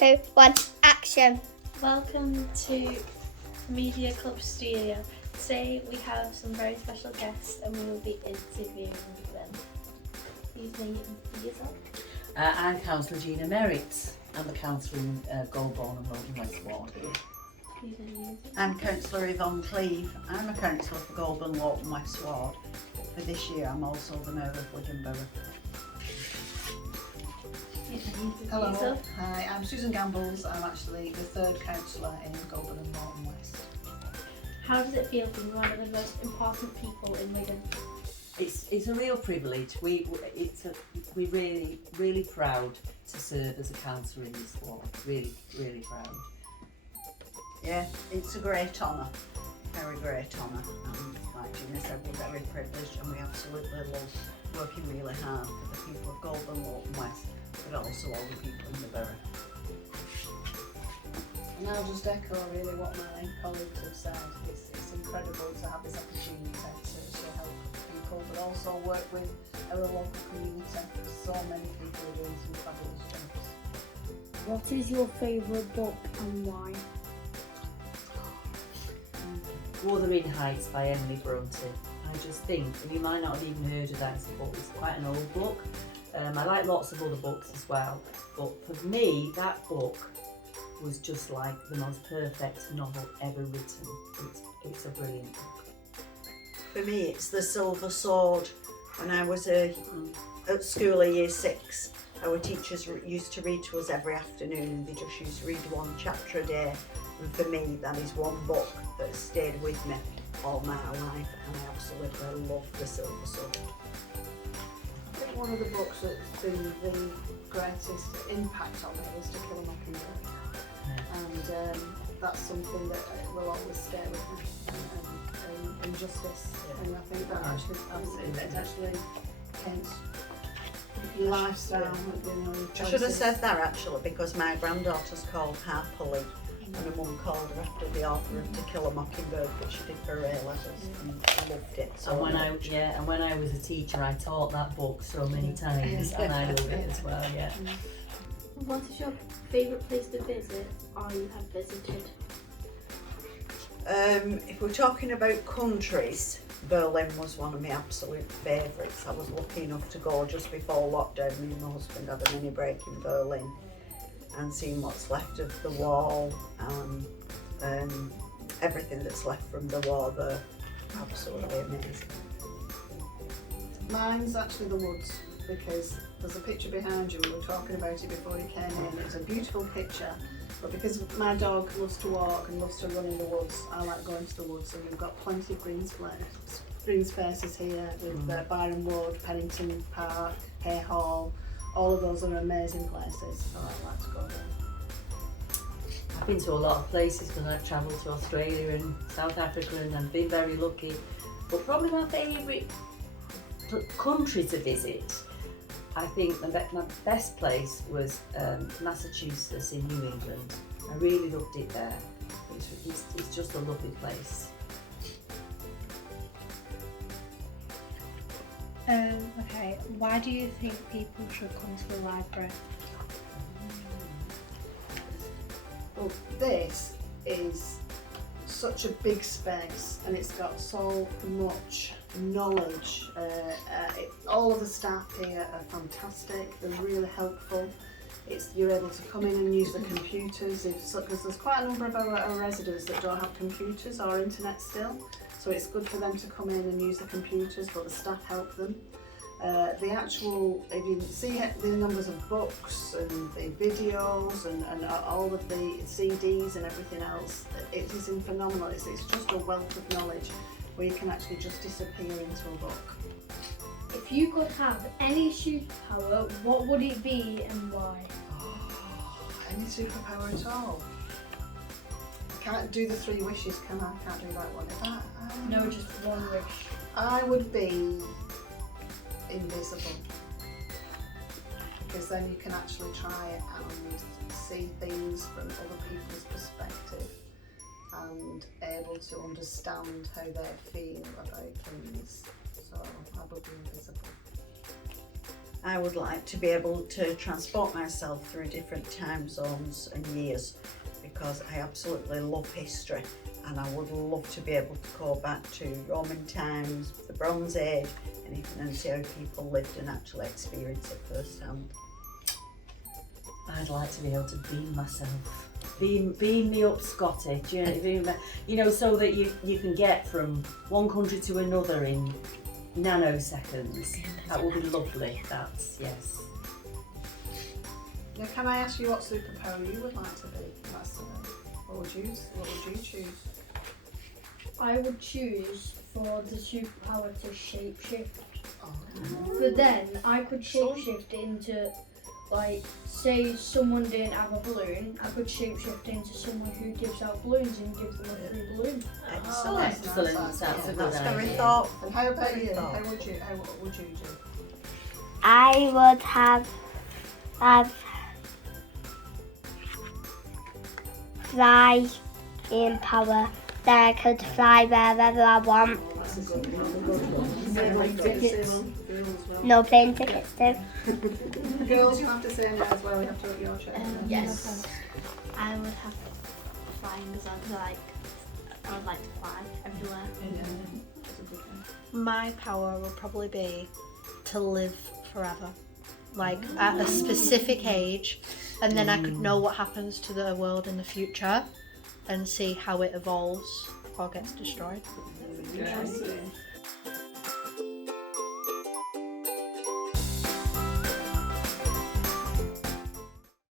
2, 1, action. Welcome to Media Club Studio. Today we have some very special guests and we will be interviewing them. Please name yourself. I'm Councillor Gena Merrett. I'm the councillor in Goulburn and Road and West Ward here. Please name yourself. I'm Councillor Yvonne Klieve. I'm a councillor for Goulburn, Lawton West Ward. For this year I'm also the Mayor of Wigan Borough. Hello, Yourself. hi, I'm Susan Gambles. I'm actually the third councillor in Goulburn and Lawton West. How does it feel being one of the most important people in Wigan? It's a real privilege. We're really proud to serve as a councillor in this ward. Really proud. Yeah, it's a great honour, very great honour. And like Gina said, we're very privileged and we absolutely love working really hard for the people of Goulburn, Lawton West, but also all the people in the borough. And I'll just echo really what my colleagues have said. It's incredible to have this opportunity to help people, but also work with our local community. So many people are doing some fabulous jobs. What is your favourite book and why? Wuthering Heights by Emily Bronte. I just think, and you might not have even heard of that book, it's quite an old book. I like lots of other books as well, but for me that book was just like the most perfect novel ever written. It's a brilliant book. For me it's The Silver Sword. When I was at school at year 6, our teachers used to read to us every afternoon and they just used to read one chapter a day, and for me that is one book that stayed with me all my life and I absolutely love The Silver Sword. I think one of the books that's been the greatest impact on me is To Kill a Mockingbird. And that's something that will always stay with me. And justice. Yeah. And I think that Absolutely. it actually paints lifestyle. I should have said that actually because my granddaughter's called Harper Lee and her mum called her after the author of To Kill a Mockingbird, but she did for her A-levels and I loved it so And much. when I was a teacher I taught that book so many times and I love it as well, yeah. What is your favourite place to visit or you have visited? If we're talking about countries, Berlin was one of my absolute favourites. I was lucky enough to go just before lockdown. Me and my husband had a mini break in Berlin and seeing what's left of the wall and everything that's left from the war there. Absolutely amazing. Mine's actually the woods, because there's a picture behind you. We were talking about it before you came in. It's a beautiful picture, but because my dog loves to walk and loves to run in the woods, I like going to the woods, and we've got plenty of green spaces here with Byron Wood, Pennington Park, Hay Hall. All of those are amazing places, so I like to go there. I've been to a lot of places because I've travelled to Australia and South Africa and I've been very lucky. But probably my favourite country to visit, I think my best place was Massachusetts in New England. I really loved it there. It's just a lovely place. Okay, why do you think people should come to the library? Well, this is such a big space and it's got so much knowledge. All of the staff here are fantastic, they're really helpful. You're able to come in and use the computers, because there's quite a number of our residents that don't have computers or internet still, so it's good for them to come in and use the computers, but the staff help them. The actual, if you see the numbers of books and the videos and all of the CDs and everything else, it is phenomenal. It's just a wealth of knowledge where you can actually just disappear into a book. If you could have any superpower, what would it be and why? Any superpower at all? I can't do the 3 wishes, can I? I can't do that one. No, just one wish. I would be invisible, because then you can actually try and see things from other people's perspective and able to understand how they feel about things. So I would be invisible. I would like to be able to transport myself through different time zones and years, because I absolutely love history, and I would love to be able to go back to Roman times, the Bronze Age, and see how people lived and actually experience it firsthand. I'd like to be able to beam myself. Beam me up Scotty, do you know, so that you can get from one country to another in nanoseconds. That would be lovely, that's, yes. Now, can I ask you what superpower you would like to be? What would you choose? I would choose for the superpower to shapeshift. Oh. But then I could shapeshift into, like, say someone didn't have a balloon, I could shapeshift into someone who gives out balloons and give them a free balloon. Excellent. Excellent, that's a good That's very idea. thoughtful. And how about you? Thought. What would you do? I would have flying power, that I could fly wherever I want. That's a good one. No plane tickets too. Girls, you have to say no as well. You have to look your check. Yes. I would have flying because I would like to fly everywhere. That's a good one. My power will probably be to live forever, like at a specific age, and then I could know what happens to the world in the future and see how it evolves or gets destroyed. Interesting.